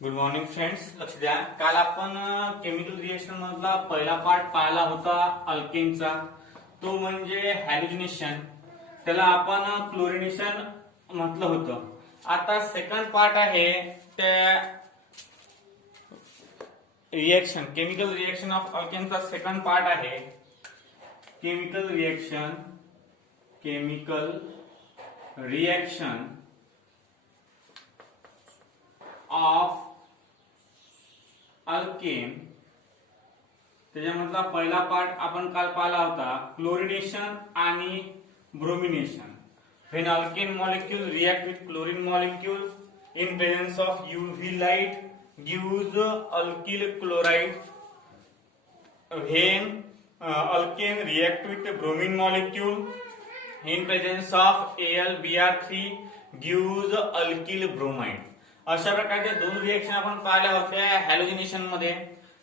Good morning friends. लक्ष द्या. काल आपण केमिकल रिएक्शन मधला पहिला पार्ट पाहिला होता अल्केनचा. तो म्हणजे हॅल्युजिनेशन. त्याला आपण क्लोरिनेशन म्हटलं होतं. आता सेकंड पार्ट आहे त्या रिएक्शन केमिकल रिएक्शन ऑफ अल्केनचा सेकंड पार्ट आहे केमिकल रिएक्शन ऑफ अल्केन. त्याच्यामधला पहिला पार्ट आपण काल पाहिला होता क्लोरिनेशन आणि bromination. When alkane molecule react with chlorine molecule in presence of UV light gives alkyl chloride. When alkane react with the bromine molecule in presence of AlBr3 gives alkyl bromide. अशा प्रकारच्या दोन reaction आपण पाहिल्या होत्या हॅलोजिनेशन मध्ये.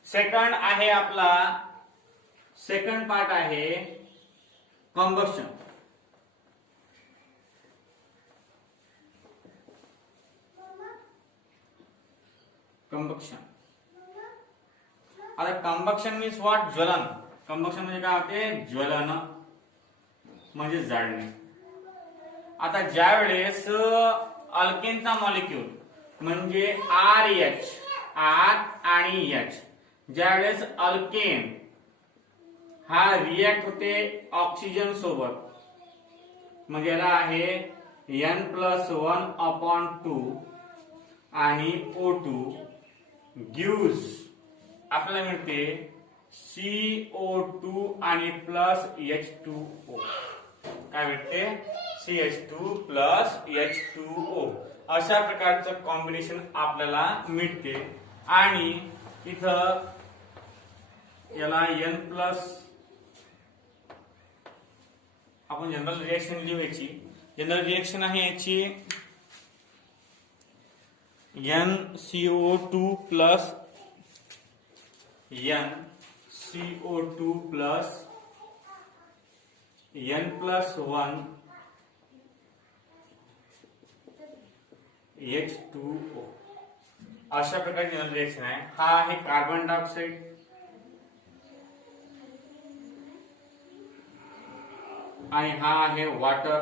Second आहे आपला second part आहे कंबशन. आता कंबक्शन मीन्स व्हॉट? ज्वलन. कंबक्शन म्हणजे काय होते? ज्वलन म्हणजे जाळणे. आता ज्या वेळेस अल्केनचा मॉलिक्यूल म्हणजे RH R आणि H ज्या वेळेस अल्केन हा रिएक्ट होते ऑक्सिजन सोबत म्हणजे याला आहे N+1/2 आणि O2 गिव्स आपल्याला मिळते CO2 आणि प्लस H2O. काय मिळते? CH2 plus H2O. अशा प्रकारचं कॉम्बिनेशन आपल्याला मिळते. आणि इथं याला आपण जनरल रिएक्शन लिहायची. जनरल रिएक्शन आहे याची NCO2 प्लस N+1 H2O. अशा प्रकारची जनरल रिएक्शन आहे. हा आहे कार्बन डायऑक्साइड आणि हा आहे वॉटर.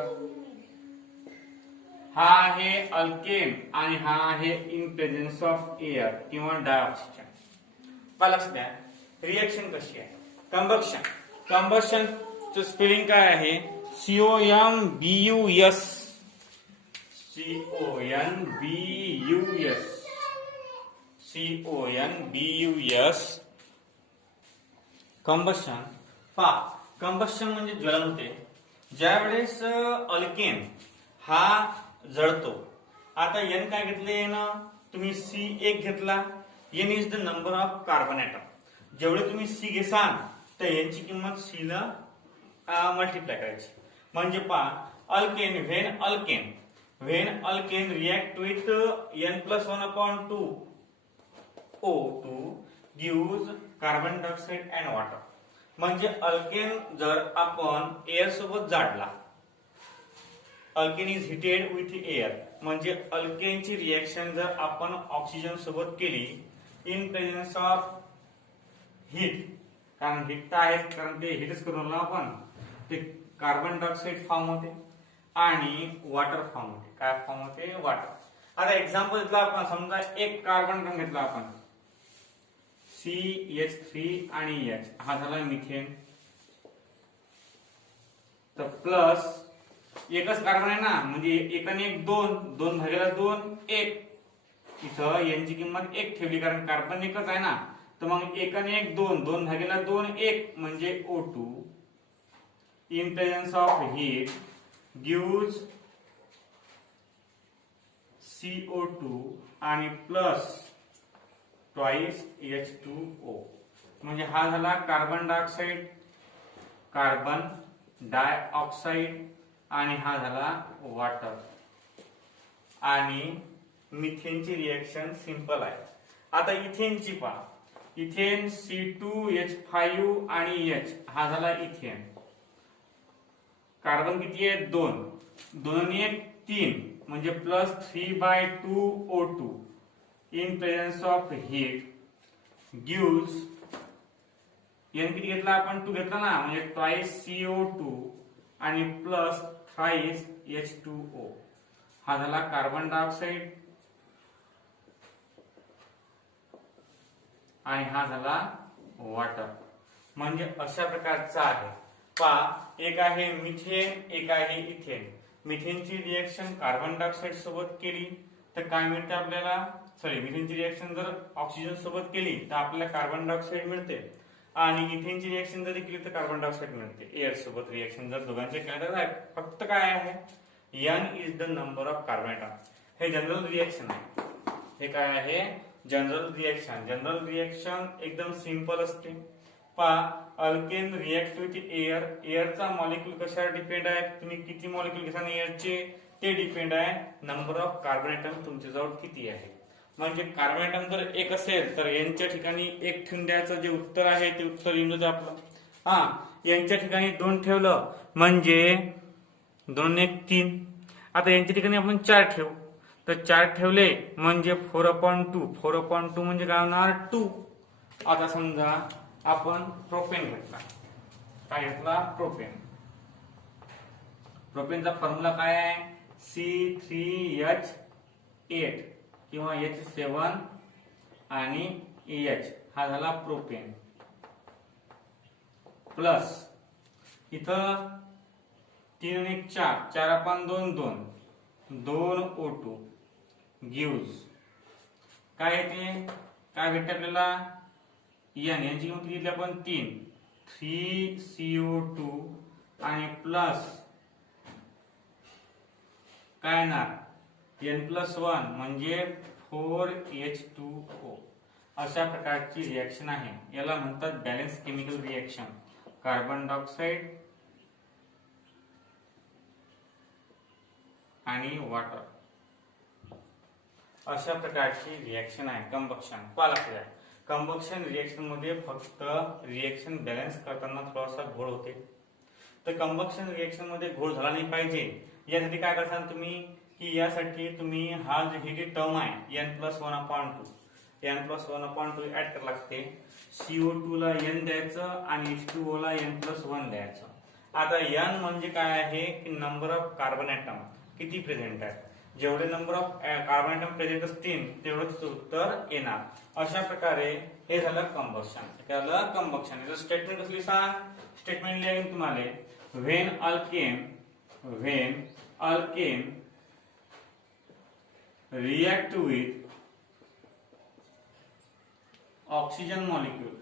हा आहे अल्केन आणि हा आहे इन प्रेझेन्स ऑफ एअर किंवा डायऑक्सिजन. लक्ष द्या रिएक्शन कशी आहे. कंबक्शन चं स्पेलिंग काय आहे? CONBUS. कंबशन. कंबशन म्हणजे ज्वलन होते. ज्यावेळेस अल्केन हा जळतो. आता N काय घेतले ना तुम्ही? C1 घेतला. N is the number of carbon atom. जेवढे तुम्ही C घेसाल तर N ची किंमत C ला मल्टिप्लाय करायची. म्हणजे alkane when alkane react with N+1/2 O2 gives carbon dioxide and water. म्हणजे अल्केन जर आपण एअर सोबत जाळला, alkane is heated with air, म्हणजे अल्केनची रिएक्शन जर आपण ऑक्सिजन सोबत केली इन प्रेझेन्स ऑफ हीट, कारण हीट तर आहे, कारण ते हीटच करून आपण ते कार्बन डायऑक्साइड फॉर्म होते आणि वॉटर फॉर्म होते. काय फॉर्म होते? वॉटर. आता एक्झाम्पल घेतला आपण, समजा एक कार्बन घेतला आपण CH3 आणि H, हा झाला मिथेन. तर प्लस एकच कार्बन आहे ना, म्हणजे एकाने 1 2 भागिले 2 1. इथं N ची किंमत 1 ठेवली कारण कार्बन एकच आहे ना. तर मग एकाने 1 2 भागिले 2 1 म्हणजे O2 in presence of heat gives CO2 आणि प्लस ट्वाइस H2O. म्हणजे हा झाला कार्बन डायऑक्साइड आणि हा झाला वॉटर. आणि मिथेनची रिएक्शन सिंपल आहे. आता इथेनची पहा. इथेन C2H5 आणि H हा झाला इथेन. कार्बन किती आहे? 2 2 आणि 1 3 म्हणजे +3/2 O2 in presence of heat gives, N किती घेतला आपण, 2 घेतला ना, म्हणजे ट्वाइस CO2 आणि प्लस थ्राइस H2O. हा झाला कार्बन डायऑक्साइड आणि हा झाला वॉटर. म्हणजे अशा प्रकारचा आहे. पहा, एक आहे मिथेन, एक आहे इथेन. मिथेनची रिएक्शन कार्बन डायऑक्साइड सोबत केली तर काय मिळते आपल्याला, सॉरी, मिथेनची रिएक्शन जर ऑक्सिजन सोबत केली तर आपल्याला कार्बन डायऑक्साइड मिळते, आणि इथेनची रिएक्शन जर केली तर कार्बन डायऑक्साइड मिळते. एअर सोबत रिएक्शन जर दोघांचे केलं तर फक्त काय आहे, N is the number of carbon atom. हे जनरल रिएक्शन आहे. हे काय आहे, जनरल रिएक्शन. जनरल रिएक्शन एकदम सिंपल असते. पहा, अल्केन रिएक्ट विथ एअर. एअरचा मॉलिक्यूल कशावर डिपेंड आहे, तुम्ही किती मॉलिक्यूल घेता एअरचे ते डिपेंड आहे नंबर ऑफ कार्बन ॲटम तुमच्याजवळ किती आहे. म्हणजे कार्बन ॲटम जर एक असेल तर यांच्या ठिकाणी एक ठेवून द्यायचं, जे उत्तर आहे ते उत्तर येऊन जातं आपलं. यांच्या ठिकाणी 2 ठेवलं म्हणजे 2 1 3. आता यांच्या ठिकाणी आपण 4 ठेवू, तर 4 ठेवले म्हणजे 4/2. 4/2 म्हणजे काय होणार, 2. आता समजा आपण प्रोपेन घेतला. काय घेतला, प्रोपेन. प्रोपेनचा फॉर्म्युला काय आहे, C3H8 किंवा H7 आणि H. हा झाला प्रोपेन. प्लस इथं 3 आणि 1 4, 4/2 2, 2 O2 गिव्स काय येते, काय भेटते आपल्याला, N. यांची किंमत घेतली आपण 3 CO2 आणि प्लस काय येणार, N+1 म्हणजे 4H2O. अशा प्रकारची रिएक्शन आहे. याला म्हणतात balance chemical reaction. Carbon dioxide आणि वॉटर, अशा प्रकारची रिएक्शन आहे कंबक्शन. पाला, कंबक्शन रिएक्शन मध्ये फक्त रिएक्शन बॅलन्स करताना थोडासा घोळ होते. तर कंबक्शन रिएक्शन मध्ये घोळ झाला नाही पाहिजे यासाठी काय करताल तुम्ही, की यासाठी तुम्ही हा जो ही टर्म आहे N+1/2 ऍड करायला लागते. CO2 ला N द्यायचं आणि H2O ला N+1 द्यायचं. आता N म्हणजे काय आहे, की नंबर ऑफ कार्बन ॲटम किती प्रेझेंट आहे. जेवढे number of carbon atom present असतील तेवढंच उत्तर येणार. अशा प्रकारे हे झालं कंबक्शन. त्याला कंबक्शन स्टेटमेंट कसली सांग, स्टेटमेंट लिहायला तुम्हाला, when alkane react with oxygen molecule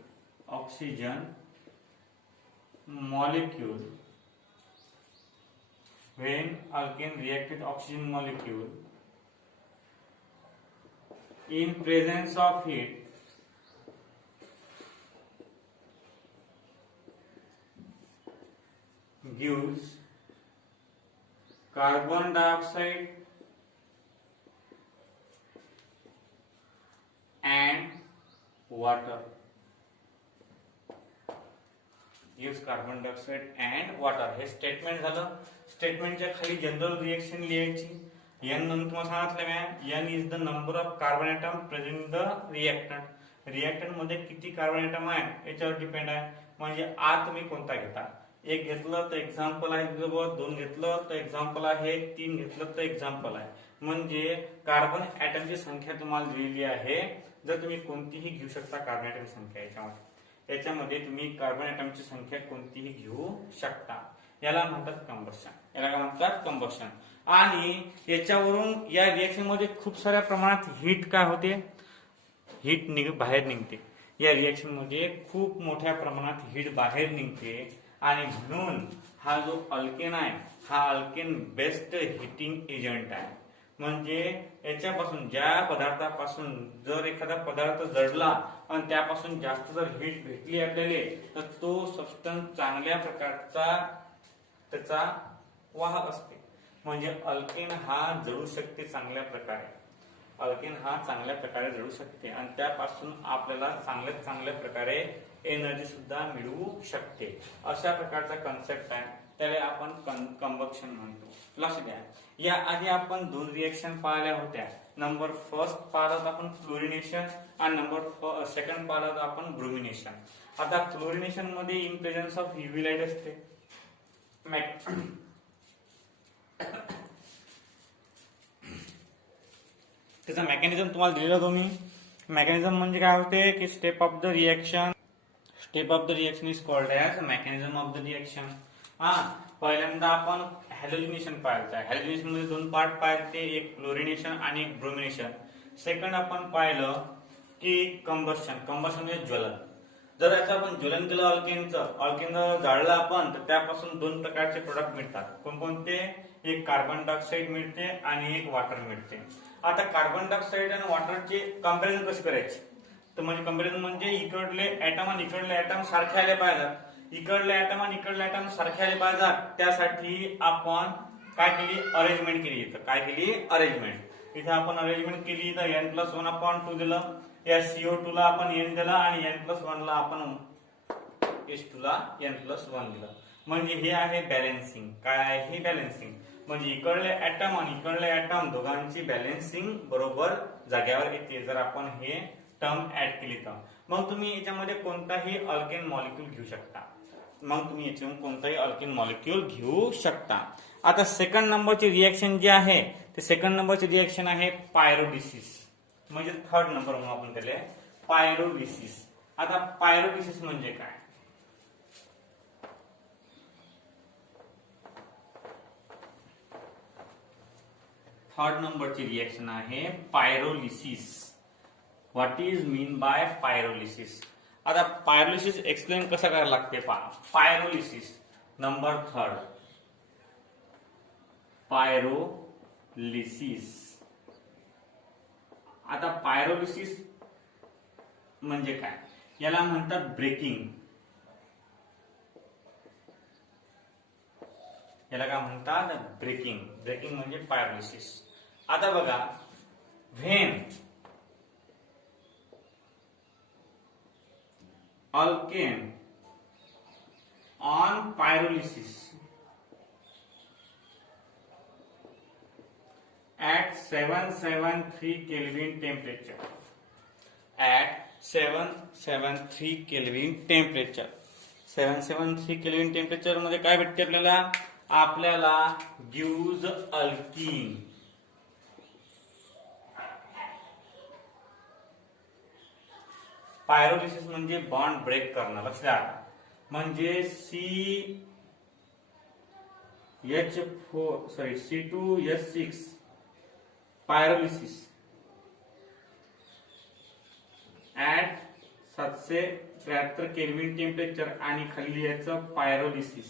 when alkane react with oxygen molecule in presence of heat gives carbon dioxide and water. Gives carbon dioxide and water. हे स्टेटमेंट झालं. स्टेटमेंटच्या खाली general reaction लिहायची. N नंतर तुम्हाला सांगितलं N is the number of carbon atom present in the reactant. Reactant मध्ये किती कार्बन ॲटम आहे याच्यावर डिपेंड आहे. म्हणजे आज तुम्ही कोणता घेता, 1 घेतलं तर एक्झाम्पल आहे, 2 घेतलं तर एक्झाम्पल आहे, 3 घेतलं तर एक्झाम्पल आहे. म्हणजे कार्बन ॲटमची संख्या तुम्हाला दिलेली आहे. जर तुम्ही कोणतीही घेऊ शकता कार्बन ॲटम संख्या याच्यामध्ये तुम्ही कार्बन ॲटमची संख्या कोणतीही घेऊ शकता. याला म्हणतात कंबक्शन. याला काय म्हणतात, कंबक्शन. आणि याच्यावरून या रिएक्शन मध्ये खूप साऱ्या प्रमाणात हीट काय होते, हीट बाहेर निघते. या रिएक्शन मध्ये खूप मोठ्या प्रमाणात हीट बाहेर निघते आणि म्हणून हा जो अल्केन आहे हा अल्केन बेस्ट हीटिंग एजंट आहे. म्हणजे याच्यापासून, ज्या पदार्थापासून जर एखादा पदार्थ जळला आणि त्यापासून जास्त जर हीट भेटली आपल्याला तर तो सबस्टन्स चांगल्या प्रकारचा त्याचा वाहक असते. म्हणजे अल्केन हा जळू शकते चांगल्या प्रकारे. अल्केन हा चांगल्या प्रकारे जळू शकते आणि त्यापासून आपल्याला चांगल्या प्रकारे एनर्जी सुद्धा मिळू शकते. अशा प्रकारचा कन्सेप्ट आहे. त्याला आपण कंबक्शन म्हणतो. लक्ष द्या, या आधी आपण 2 रिएक्शन पाहिल्या होत्या. नंबर फर्स्ट पाहिला होता आपण फ्लोरिनेशन आणि नंबर सेकंड पाहिला होता आपण ब्रुमिनेशन. आता फ्लोरिनेशन मध्ये in presence of UV light असते. त्याचा मेकॅनिझम तुम्हाला दिलेला तुम्ही. मेकॅनिझम म्हणजे काय होते की step of the reaction is called as mechanism of the reaction. पहिल्यांदा आपण हॅलोजिनेशन पाहिलं. हॅलोजिनेशन मध्ये 2 पार्ट पाहिले, एक फ्लोरिनेशन आणि एक ब्रुमिनेशन. सेकंड आपण पाहिलं की कंबशन म्हणजे ज्वलन. जर याचं आपण ज्वलन केलं अल्केनचं जाळलं आपण, तर त्यापासून 2 प्रकारचे प्रोडक्ट मिळतात. कोणकोणते? एक कार्बन डायऑक्साईड मिळते आणि एक वॉटर मिळते. आता कार्बन डायऑक्साईड आणि वॉटरचे कंपॅरिझन कसे करायचे? तर म्हणजे कंपॅरिझन म्हणजे इकडले ऍटम आणि इकडले ऍटम सारखे आले पाहिजेत. इकडले ऍटम आणि इकडले ऍटम सारखे आले पाहिजेत. त्यासाठी आपण काय केली? अरेंजमेंट केली. इथं काय केली? अरेंजमेंट. इथे आपण अरेंजमेंट केली तर n+1/2 दिलं. या CO2 ला आपण n दिला आणि n+1 ला आपण H2 ला n+1 दिलं. म्हणजे हे आहे बॅलेन्सिंग. काय आहे हे? बॅलेन्सिंग. म्हणजे इकडले ऍटम आणि इकडले ऍटम दोघांची बॅलेन्सिंग बरोबर जाग्यावर येते जर आपण हे टर्म ऍड केली तर. मग तुम्ही याच्यामध्ये कोणताही अल्केन मॉलिक्यूल घेऊ शकता. आता सेकंड नंबरची रिएक्शन जी आहे ते सेकंड नंबरची रिएक्शन आहे पायरोलिसिस. म्हणजे थर्ड नंबर म्हणून आपण त्याला पायरोलिसिस. आता पायरोलिसिस म्हणजे काय? थर्ड नंबरची रिएक्शन आहे pyrolysis. What is mean by pyrolysis? आता पायरोलिसिस एक्सप्लेन कसं करायला लागते पहा. Pyrolysis number third, pyrolysis. आता पायरोलिसिस म्हणजे काय? याला म्हणतात ब्रेकिंग. याला काय म्हणतात? ब्रेकिंग. ब्रेकिंग म्हणजे पायरोलिसिस. आता बघा, when alkane on pyrolysis at 773 Kelvin temperature. At 773 Kelvin temperature. 773 Kelvin temperature मध्ये काय भेटते आपल्याला गिव्ज अल्कीन. पायरोलिसिस म्हणजे बॉन्ड ब्रेक करणं. लक्षात, म्हणजे C2H6 pyrolysis at 773 kelvin temperature आणि खाली याचं पायरोलिसिस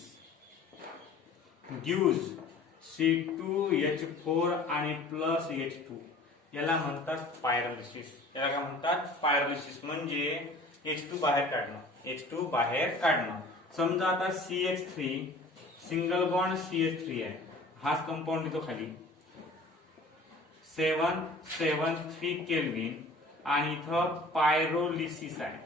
गिव्ज C2H4 आणि प्लस H2. याला म्हणतात पायरोलिसिस. याला काय म्हणतात? पायरोलिसिस. म्हणजे H2 बाहेर काढणं. समजा आता CH3 सिंगल बॉन्ड CH3 आहे. हाच कंपाऊंड येतो खाली 773 केल्विन आणि इथं पायरोलिसिस आहे.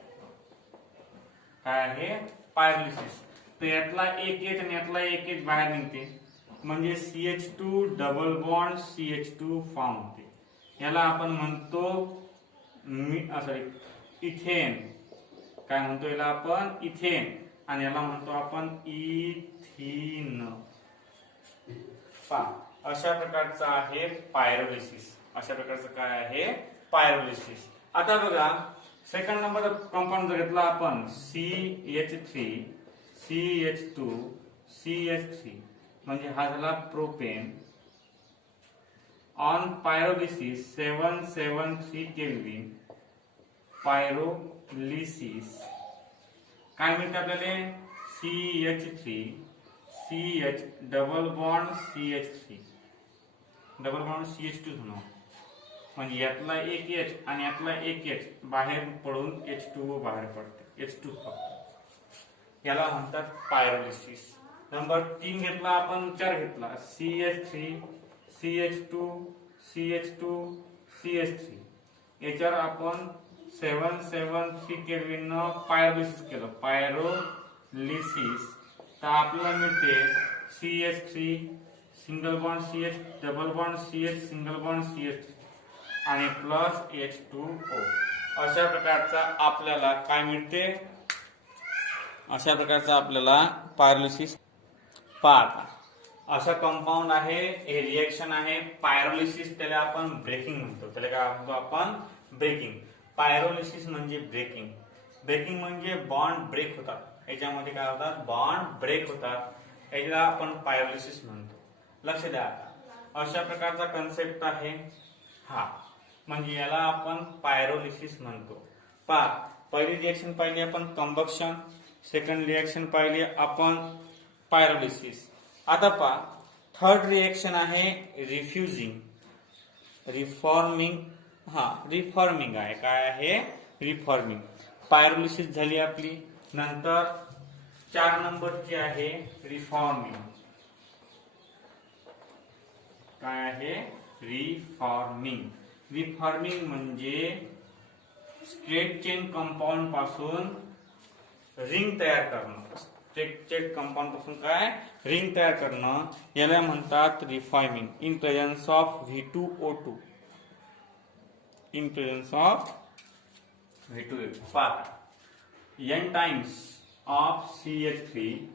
काय आहे? पायरोलिसिस. तर यातला एक H आणि यातला एक H बाहेर निघते. म्हणजे CH2 double bond CH2 form होते. याला आपण म्हणतो इथेन. काय म्हणतो याला आपण? इथेन. आणि याला म्हणतो आपण इथीन. अशा प्रकारचं आहे पायरोलिसिस. अशा प्रकारचं काय आहे? पायरोलिसिस. आता बघा, सेकंड नंबर कंपाऊंड जर घेतला आपण CH3 CH2 CH3 म्हणजे हा झाला propane. On pyrolysis 773 kelvin pyrolysis काय मिळते आपल्याला? CH3 CH double bond CH3 double bond CH2 होणार. म्हणजे यातला एक H आणि यातला एक H बाहेर पडून H2 बाहेर पडते. H2 फक्त. याला म्हणतात पायरोलिसिस. नंबर 3 घेतला आपण, 4 घेतला CH3 CH2 CH2 CH3. याच्यावर आपण 773 केल्विन पायरोलिसिस केलं. पायरोलिसिस तर आपल्याला मिळते CH3 single bond CH, double bond CH, single bond CH आणि प्लस H2O. अशा प्रकारचा आपल्याला काय मिळते, अशा प्रकारचा आपल्याला पायरोलिसिस पाहता. असा कंपाऊंड आहे, हे रिएक्शन आहे पायरोलिसिस, त्याला आपण ब्रेकिंग म्हणतो. त्याला काय म्हणतो आपण, ब्रेकिंग. पायरोलिसिस म्हणजे ब्रेकिंग. ब्रेकिंग म्हणजे बॉन्ड ब्रेक होतात, याच्यामध्ये काय होतात, बॉन्ड ब्रेक होतात, याला आपण पायरोलिसिस म्हणतो. लक्ष द्या. आता अशा प्रकारचा कन्सेप्ट आहे हा, म्हणजे याला आपण पायरोलिसिस म्हणतो. पहिली रिएक्शन पाहिली आपण कंबक्शन, सेकंड रिएक्शन पाहिली आपण पायरोलिसिस. आता थर्ड रिएक्शन आहे रिफ्युजिंग, रिफॉर्मिंग. रिफॉर्मिंग आहे. काय आहे, रिफॉर्मिंग. पायरोलिसिस झाली आपली. नंतर 4 नंबरची आहे रिफॉर्मिंग. काय आहे, रिफॉर्मिंग. रिफॉर्मिंग म्हणजे स्ट्रेट चेन कंपाऊंड पासून रिंग तयार करणं. स्ट्रेट चेन कंपाऊंड पासून काय, रिंग तयार करणं, याला म्हणतात reforming. In presence of V2O2. In presence of V2O2. N times of CH3,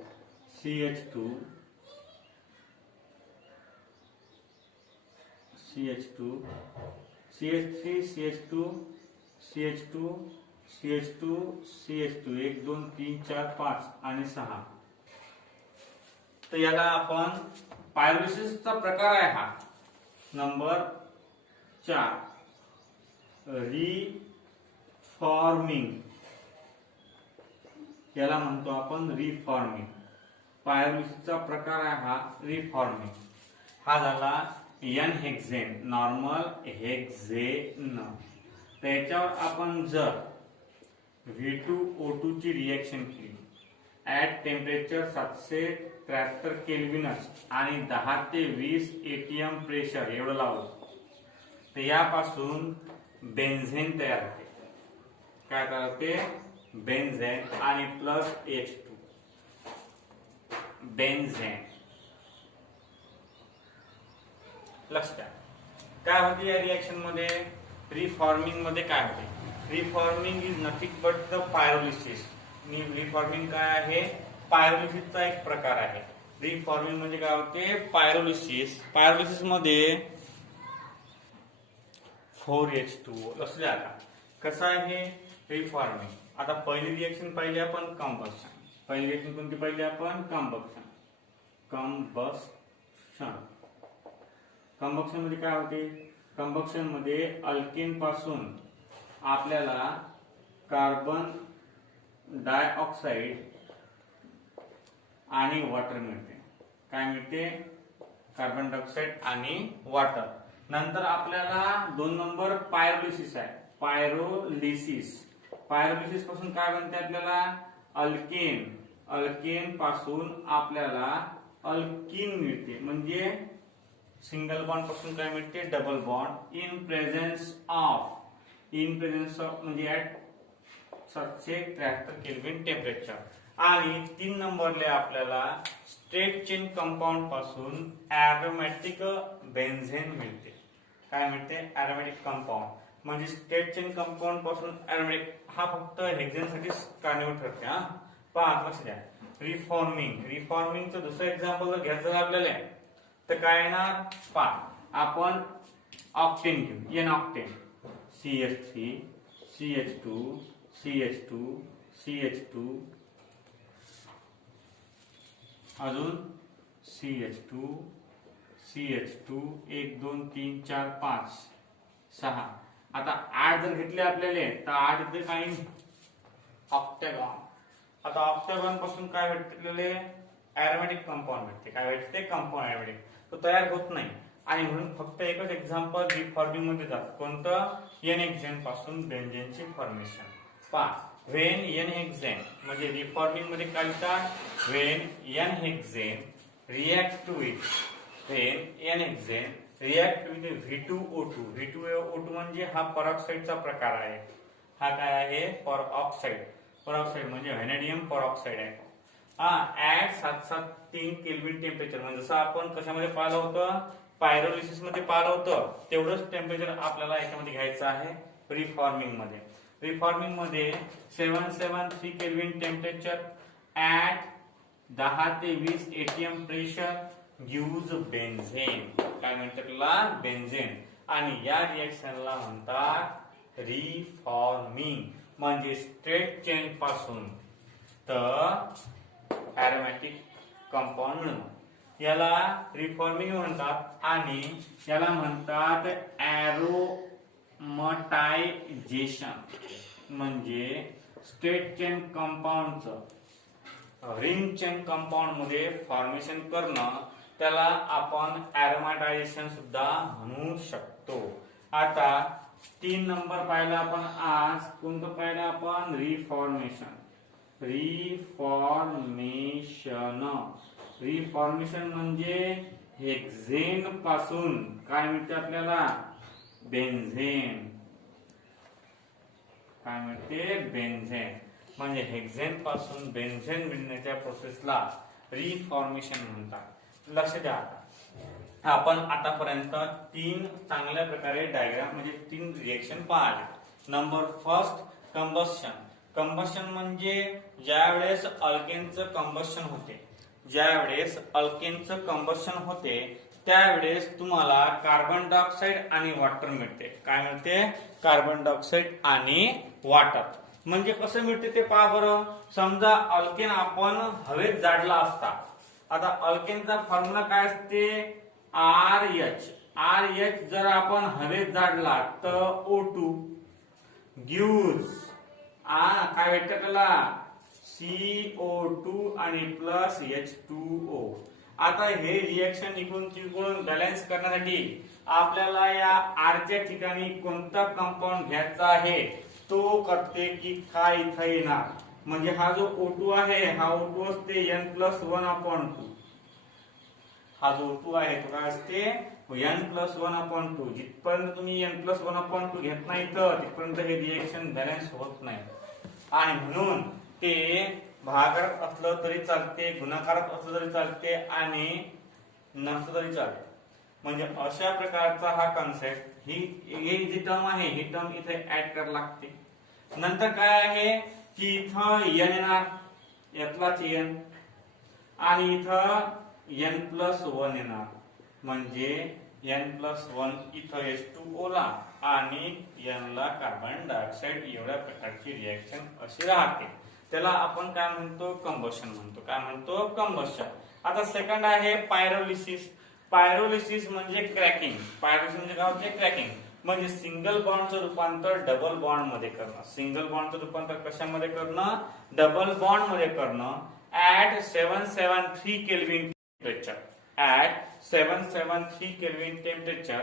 CH2, CH2, CH3, CH2, CH2, CH2, CH2, 1 2 3 4 5 आणि 6. तर याला आपण पायरोलिसिसचा प्रकार आहे हा नंबर 4, रिफॉर्मिंग. याला म्हणतो आपण रिफॉर्मिंग. पायरोलिसिसचा प्रकार आहे हा रिफॉर्मिंग. हा झाला एन हेक्झेन, नॉर्मल हेक्झेन. त्याच्यावर आपण जर V2O2 ची रिएक्शन केली ऍट टेम्परेचर 773 केल्विनस आणि 10 ते 20 atm प्रेशर एवढं लावलं, तर यापासून बेन्झेन तयार होते. काय तयार होते, बेन्झेन आणि प्लस H2, बेन्झेन. लक्ष द्या. काय होते या रिएक्शन मध्ये, रिफॉर्मिंग मध्ये काय होते, reforming is nothing but the pyrolysis. Reforming काय आहे, पायरोलिसिसचा एक प्रकार आहे. रिफॉर्मिंग म्हणजे काय होते, पायरोलिसिस. पायरोलिसिस मध्ये 4H2O. लक्ष द्या. आता कसं आहे रिफॉर्मिंग. आता पहिली रिएक्शन पाहिली आपण कंबक्शन. पहिली रिएक्शन कोणती पाहिली आपण, कंबक्शन. कंबक्शन मध्ये काय होते, कंबक्शन मध्ये अल्केन पासून आपल्याला कार्बन डायऑक्साइड आणि वॉटर मिळते. काय मिळते, कार्बन डायऑक्साइड आणि वॉटर. नंतर आपल्याला 2 नंबर पायरोलिसिस आहे. पायरोलिसिस पासून काय बनते आपल्याला, अल्केन. अल्केन पासून आपल्याला अल्कीन मिळते, म्हणजे सिंगल बॉन्ड पासून काय मिळते, double bond. In presence of म्हणजे ऍट 773 केल्विन टेम्परेचर. आणि 3 नंबरले आपल्याला स्ट्रेट चेन कंपाऊंड पासून एरोमॅटिक बेन्झेन मिळते. काय मिळते, एरोमॅटिक कंपाऊंड. म्हणजे स्ट्रेट चेन कंपाऊंड पासून एरोमॅटिक, हा फक्त हेक्झेन साठी कारणीभूत ठरते. लक्ष द्या. रिफॉर्मिंगचं दुसरं एक्झाम्पल जर घ्यायचं आपल्याला, तर काय येणार, आपण ऑक्टेन घेऊ. N octane, CH3, CH2, CH2, CH2, अजून CH2, CH2, 1 2 3 4 5 6. आता 8 जर घेतले आपल्याला, तर 8 इथे काही ऑक्टॅगॉन. आता ऑक्टॅगॉन पासून काय भेटलेले, एरोमॅटिक कंपाऊंड भेटते. काय भेटते, कंपाऊंड एरोमॅटिक. तो तयार होत नाही, आणि म्हणून फक्त एकच एक्झाम्पल रिफॉर्मिंग मध्ये जात. कोणतं, एन हेक्झेन पासून बेन्झेनची फॉर्मेशन. व्हेन एन हेक्झेन म्हणजे रिफॉर्मिंग मध्ये काय लिहितात, when n hexane react with, when n hexane react with V2O2. V2O2 म्हणजे हा परऑक्साईडचा प्रकार आहे. हा काय आहे, परऑक्साईड. परऑक्साईड म्हणजे व्हॅनेडियम परऑक्साईड आहे. ऍट 773 केल्विन टेम्परेचर, म्हणजे जसं आपण कशामध्ये पाहिलं होतं, पायरोलिसिस मध्ये पाहिलं होतं, तेवढंच टेम्परेचर आपल्याला याच्यामध्ये घ्यायचं आहे रिफॉर्मिंग मध्ये. रिफॉर्मिंग मध्ये 773 केल्विन टेम्परेचर ऍट 10 ते 20 atm प्रेशर गिव्हज बेन्झेन. काय म्हणतात त्याला? बेन्झेन. आणि या रिएक्शनला म्हणतात रिफॉर्मिंग, म्हणजे स्ट्रेट चेन पासून तर अरोमॅटिक कंपाऊंड मिळणं, याला रिफॉर्मिंग म्हणतात. आणि याला म्हणतात एरोमटायझेशन, म्हणजे स्ट्रेट चेन कंपाऊंडचं रिंग चेन कंपाऊंड मध्ये फॉर्मेशन करणं, त्याला आपण एरोमॅटायझेशन सुद्धा म्हणू शकतो. आता 3 नंबर पाहिला आपण आज. कोणतं पाहिलं आपण? रिफॉर्मेशन. रिफॉर्मेशन म्हणजे हेक्झेन पासून काय मिळते आपल्याला? बेन्झेन. काय मिळते? बेन्झेन. म्हणजे हेक्झेन पासून बेन्झेन मिळण्याच्या प्रोसेसला रिफॉर्मेशन म्हणतात. लक्ष द्या, आपण आतापर्यंत 3 चांगल्या प्रकारे डायग्राम म्हणजे 3 रिएक्शन पाहिले. Number first, combustion. कंबस्शन म्हणजे ज्यावेळेस अल्केनचं कंबस्शन होते, ज्यावेळेस अल्केनचं कंबस्शन होते त्यावेळेस तुम्हाला कार्बन डायऑक्साइड आणि वॉटर मिळते. काय मिळते? कार्बन डायऑक्साइड आणि वॉटर. म्हणजे कसं मिळते ते पहा बरं. समजा अल्केन आपण हवेत जाळला असता. आता अल्केनचा फॉर्म्युला काय असते? RH. RH जर आपण हवेत जाळला तर O2 गिव्हज काय भेटतं त्याला? CO2 आणि प्लस H2O. आता हे रिएक्शन इकडून तिकडून बॅलन्स करण्यासाठी आपल्याला या R च्या ठिकाणी कोणता कंपाऊंड घ्यायचा आहे तो करते की काय इथं येणार. म्हणजे हा जो O2 आहे, हा O2 असते N+1/2. हा जो O2 आहे तो काय असते? N+1/2. जिथपर्यंत तुम्ही N+1/2 घेत नाही तर तिथपर्यंत हे रिएक्शन बॅलन्स होत नाही. आणि म्हणून ते भागाकारात असलं तरी चालते, गुणाकारात असलं तरी चालते आणि नसलं तरी चालते. म्हणजे अशा प्रकारचा हा कन्सेप्ट, ही जी टर्म आहे ही टर्म इथे ऍड करायला लागते. नंतर काय आहे की इथं n येणार, यातलाच n, आणि इथं N+1 येणार, म्हणजे N+1 इथं H2O ला आणि N ला कार्बन डायऑक्साइड. एवढ्या प्रकारची रिएक्शन अशी राहते. त्याला आपण काय म्हणतो? कंबशन म्हणतो. काय म्हणतो? कंबशन. आता सेकंड आहे पायरोलिसिस. पायरोलिसिस म्हणजे क्रॅकिंग. पायरोलिसिस म्हणजे काय होते? क्रॅकिंग. म्हणजे सिंगल बॉन्डचं रूपांतर डबल बॉन्ड मध्ये करणं. सिंगल बॉन्डचं रूपांतर कशामध्ये करणं? डबल बॉन्ड मध्ये करणं. At 773 kelvin temperature. At 773 kelvin temperature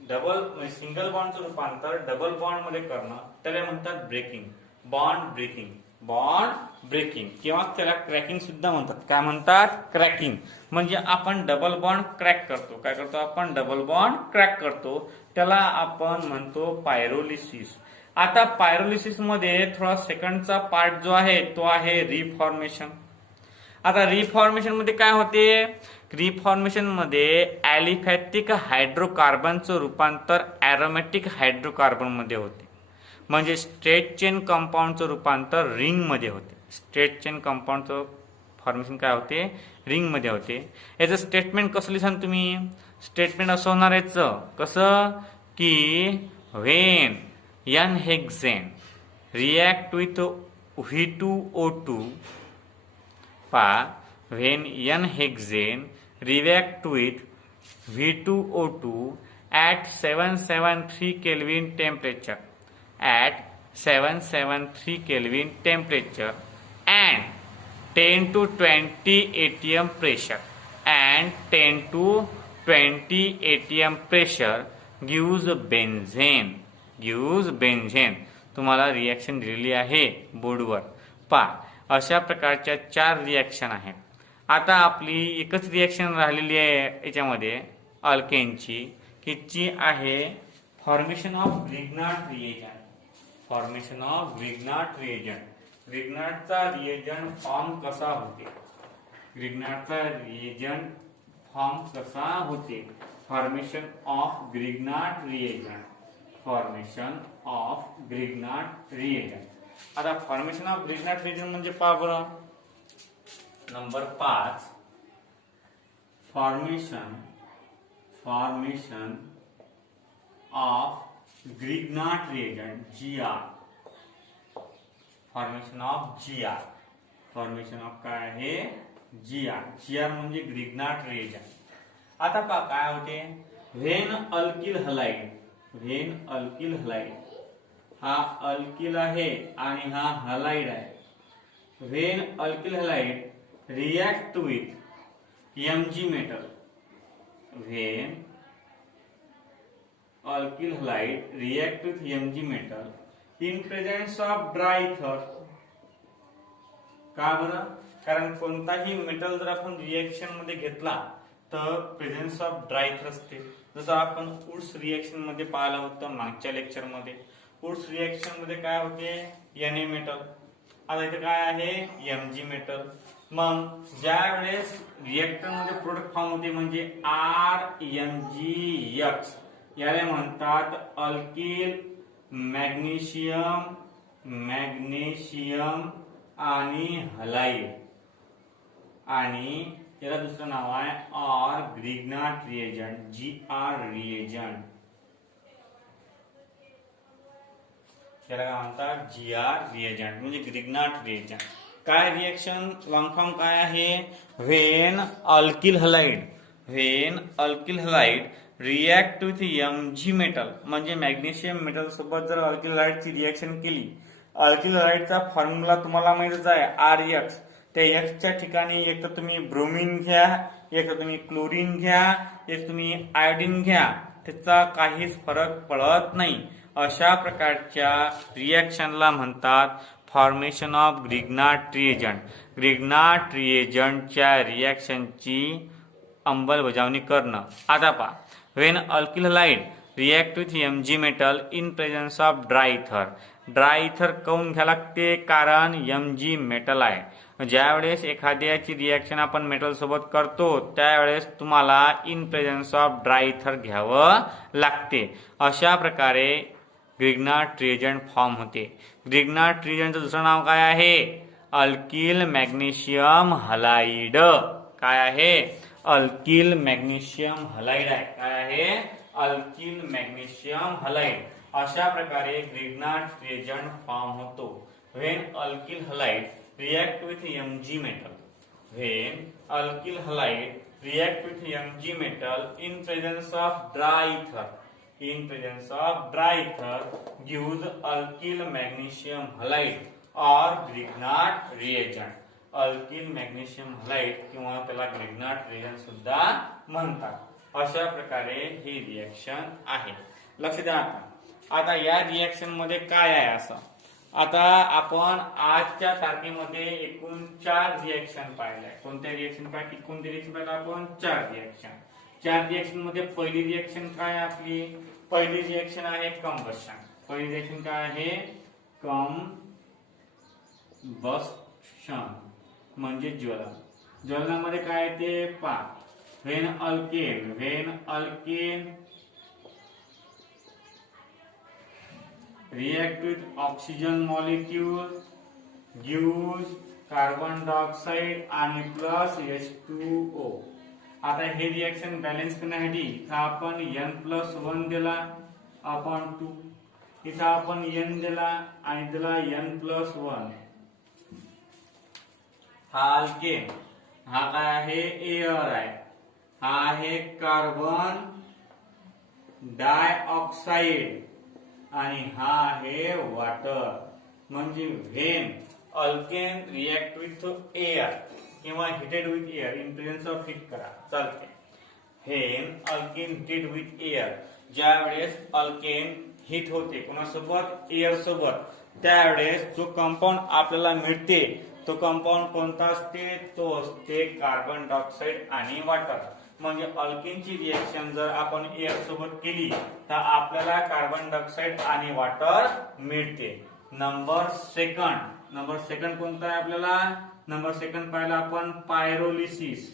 double single बॉन्डचं रूपांतर डबल बॉन्ड मध्ये करणं, त्याला म्हणतात breaking. Bond breaking. Bond breaking किंवा त्याला क्रॅकिंग सुद्धा म्हणतात. काय म्हणतात? क्रॅकिंग. म्हणजे आपण डबल बॉन्ड क्रॅक करतो. काय करतो आपण? डबल बॉन्ड क्रॅक करतो. त्याला आपण म्हणतो पायरोलिसिस. आता पायरोलिसिस मध्ये थोडा सेकंडचा पार्ट जो आहे तो आहे रिफॉर्मेशन. आता रिफॉर्मेशन मध्ये काय होते? रिफॉर्मेशन मध्ये ॲलिफॅटिक हायड्रोकार्बनचं रूपांतर ॲरोमॅटिक हायड्रोकार्बन मध्ये होते. म्हणजे स्ट्रेट चेन कंपाऊंडचं रूपांतर रिंग मध्ये होते. स्ट्रेट चेन कंपाऊंडचं फॉर्मेशन काय होते? रिंग मध्ये होते. याचं स्टेटमेंट कसं लिहाल तुम्ही? स्टेटमेंट असं होणार याचं कसं की when n hexane react with V2O2 when n hexane react with V2O2 at 773 Kelvin temperature, at 773 Kelvin temperature and 10 to 20 atm pressure, and 10 to 20 atm pressure gives benzene. Gives benzene. तुम्हाला reaction दिलेली आहे बोर्डवर. अशा प्रकारच्या 4 reaction आहेत. आता आपली एकच रिएक्शन राहिलेली आहे याच्यामध्ये अल्केनची, की जी आहे formation of Grignard reagent. Formation of Grignard reagent. ग्रिग्नार्डचा रिएजंट फॉर्म कसा होते ग्रिग्नाटचा रिएजंट फॉर्म कसा होते. Formation of Grignard reagent. Formation of Grignard reagent. आता फॉर्मेशन ऑफ ग्रिग्नाट रिएजंट म्हणजे पहा बरं. Number 5 formation of Grignard reagent GR. Formation of GR. Formation of काय आहे GR म्हणजे ग्रिग्नाट रिएजंट. आता पहा काय होते. व्हेन अल्किल हलाइड हा अल्किल आहे आणि हा हलाइड आहे. When alkyl halide react with Mg metal. When alkyl halide react with Mg metal in presence of dry ether. का बरं. कारण कोणताही मेटल जर आपण रिएक्शन मध्ये घेतला तर प्रेझेन्स ऑफ ड्राय इथर असते. जसं आपण वुड्स रिएक्शन मध्ये पाहिलं होतं मागच्या लेक्चर मध्ये. वुड्स रिएक्शन मध्ये काय होते Na मेटल. आता इथे काय आहे Mg मेटल. मग ज्या वेळेस रिएक्टर मध्ये प्रोडक्ट फॉर्म होते म्हणजे RMgX याला म्हणतात अल्किल मॅग्नेशियम आणि हलाइड. आणि याला दुसरं नाव आहे ग्रिग्नाट रिएजंट GR रिएजंट. याला काय म्हणतात GR रिएजंट म्हणजे ग्रिग्नाट रिएजंट. काय रिएक्शन लॉंग फॉर्म काय आहे. When alkyl halide react with Mg metal म्हणजे मॅग्नेशियम मेटल सोबत जर अल्किल हलाइडची रिएक्शन केली. अल्किल हलाइडचा फॉर्म्युला तुम्हाला माहितच आहे RX. त्या X च्या ठिकाणी एक तर तुम्ही ब्रोमीन घ्या, एक तर तुम्ही क्लोरीन घ्या, एक तुम्ही आयोडीन घ्या. त्याचा काहीच फरक पडत नाही. अशा प्रकारच्या रिएक्शनला म्हणतात formation of Grignard reagent. Grignard रिएजंटच्या रिएक्शनची अंमलबजावणी करणं. आता पहा. When alkyl halide react with Mg metal in presence of dry ether. Dry ether काऊन घ्यायला लागते कारण Mg मेटल आहे. ज्यावेळेस एखाद्याची रिएक्शन आपण मेटल सोबत करतो त्यावेळेस तुम्हाला इन प्रेझेन्स ऑफ ड्राय इथर घ्यावं लागते. अशा प्रकारे ग्रिग्नाट रिएजंट फॉर्म होते. ग्रिग्नाट रिएजंटचं दुसरं नाव काय आहे अल्किल मॅग्नेशियम हलाइड. काय आहे अल्किल मॅग्नेशियम हलाइड आहे. काय आहे अल्किल मॅग्नेशियम हलाइड. अशा प्रकारे ग्रिग्नाट रिएजंट फॉर्म होतो. When alkyl halide react with Mg metal. When alkyl halide react with Mg metal in presence of dry इथर. In presence of dry ether gives alkyl magnesium halide or grignard reagent. Alkyl magnesium halide किंवा त्याला ग्रिग्नाट reagent सुद्धा म्हणतात. अशा प्रकारे ही reaction आहे. लक्ष द्या. आता या रिएक्शन मध्ये काय आहे असं. आता आपण आजच्या तारखेमध्ये एकूण 4 रिएक्शन पाहिल्या. कोणत्या रिएक्शन पाहिजे. कोणती रिएक्शन पाहिजे आपण 4 रिएक्शन. 4 रिएक्शन मध्ये पहिली रिएक्शन काय आपली. पहिली रिएक्शन आहे कंबशन. पहिली रिएक्शन काय आहे कंबशन म्हणजे ज्वलन. ज्वलनामध्ये काय ते पहा. When alkane react with oxygen molecule gives carbon dioxide आणि प्लस H2O. आता हे रिएक्शन बॅलन्स करण्यासाठी इथं आपण N+1 दिला आपण 2. इथं आपण N दिला आणि दिला N+1. हा अल्केन. हा काय आहे एअर आहे. हा आहे कार्बन डायऑक्साइड आणि हा आहे वॉटर. म्हणजे when alkane react with air किंवा heated with air in presence of heat करा चालते. When alkane heated with air ज्या वेळेस अल्केन हीट होते कोणासोबत एअर सोबत त्यावेळेस जो कंपाऊंड आपल्याला मिळते तो कंपाऊंड कोणता असते तो असते कार्बन डायऑक्साइड आणि वॉटर. म्हणजे अल्केनची रिएक्शन जर आपण एअर सोबत केली तर आपल्याला कार्बन डायऑक्साइड आणि वॉटर मिळते. नंबर सेकंड कोणता आहे आपल्याला नंबर सेकंड पाहिला आपण पायरोलिसिस.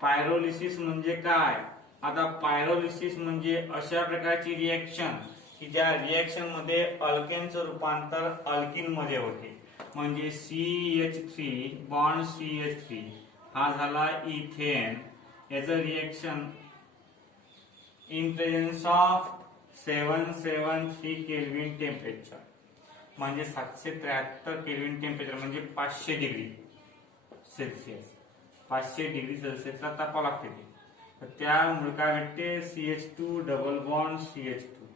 पायरोलिसिस म्हणजे काय? आता पायरोलिसिस म्हणजे अशा प्रकारची रिएक्शन की ज्या रिएक्शन मध्ये अल्केनचं रूपांतर अल्किन मध्ये होते. म्हणजे CH3 बॉन्ड CH3 हा झाला इथेन. याचं reaction in presence of 773 kelvin temperature, म्हणजे 773 केल्विन टेम्परेचर म्हणजे 500 डिग्री सेल्सिअस. 500 डिग्री सेल्सिअसला तापावं लागते ते. तर त्यामुळे काय भेटते? CH2 डबल बॉन्ड CH2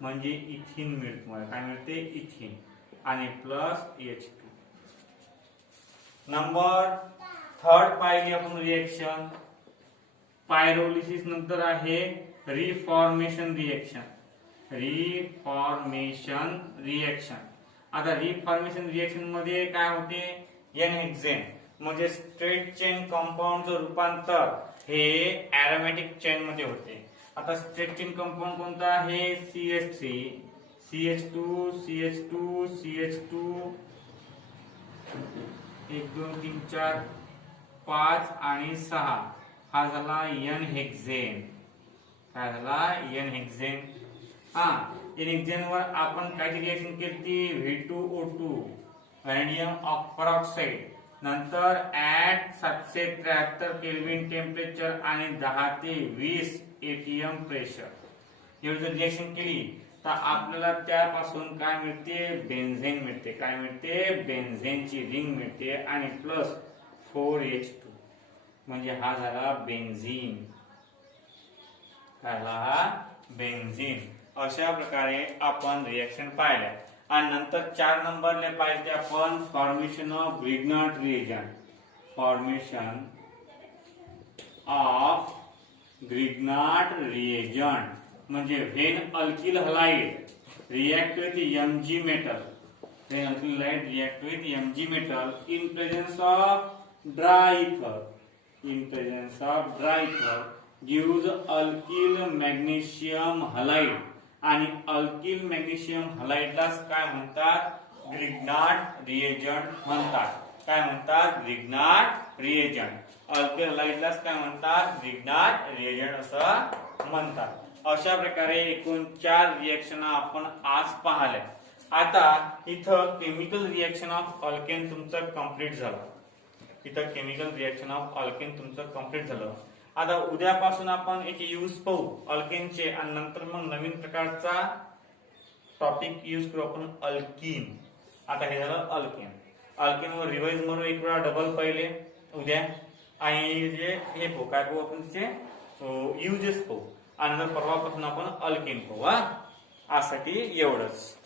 म्हणजे इथिन मिळते. मला काय मिळते? इथिन आणि प्लस H2. नंबर थर्ड पाहिली आपण रिएक्शन पायरोलिसिस नंतर आहे रिफॉर्मेशन रिएक्शन. Reformation reaction. आता रिफॉर्मेशन रिएक्शन मध्ये काय होते? एन-हेक्सेन म्हणजे स्ट्रेट चेन कंपाऊंडचं रूपांतर हे एरोमॅटिक चेन मध्ये होते. आता स्ट्रेट चेन कंपाऊंड कोणता आहे? CH3 CH2 CH2 CH2 1 2 3 4 5 आणि 6 हा झाला एन-हेक्सेन. काय झाला? एन-हेक्सेन. एन-हेक्सेन वर आपण काय रिएक्शन केली? V2O2 vanadium peroxide. नंतर ऍट 773 केल्विन टेम्परेचर आणि 10 ते 20 atm प्रेशर एवढी जर रिएक्शन केली तर आपल्याला त्यापासून काय मिळते? बेन्झेन मिळते. काय मिळते? बेन्झेनची रिंग मिळते आणि प्लस 4H2 म्हणजे हा झाला बेन्झीन. काय झाला? हा बेन्झीन. अशा प्रकारे आपण रिएक्शन पाहिल्या. आणि नंतर 4 नंबरला पाहिजे आपण formation of Grignard reagent. Formation of Grignard reagent म्हणजे when alkyl halide react with Mg metal. When alkyl halide react with Mg metal in presence of dry ether. In presence of dry ether gives alkyl magnesium halide. आणि alkyl magnesium हलाइडलाच काय म्हणतात? Grignard reagent म्हणतात. काय म्हणतात? Grignard reagent. Alkyl हलाइडलाच काय म्हणतात? Grignard reagent असं म्हणतात. अशा प्रकारे एकूण 4 रिएक्शन आपण आज पाहिल्या. आता इथं केमिकल रिएक्शन ऑफ अल्केन तुमचं कंप्लीट झालं. इथं केमिकल रिएक्शन ऑफ अल्केन तुमचं कंप्लीट झालं. आता उद्यापासून आपण याचे यूज पाहू अल्केनचे आणि नंतर मग नवीन प्रकारचा टॉपिक यूज करू आपण अल्कीन. आता हे झालं अल्केन. अल्केन वर रिवाइज मारू एक वेळा डबल पहिले उद्या. आणि जे हे पाहू काय पाहू आपण तिचे युजेस पाहू आणि नंतर परवापासून आपण अल्केन पाहू. आजसाठी एवढंच.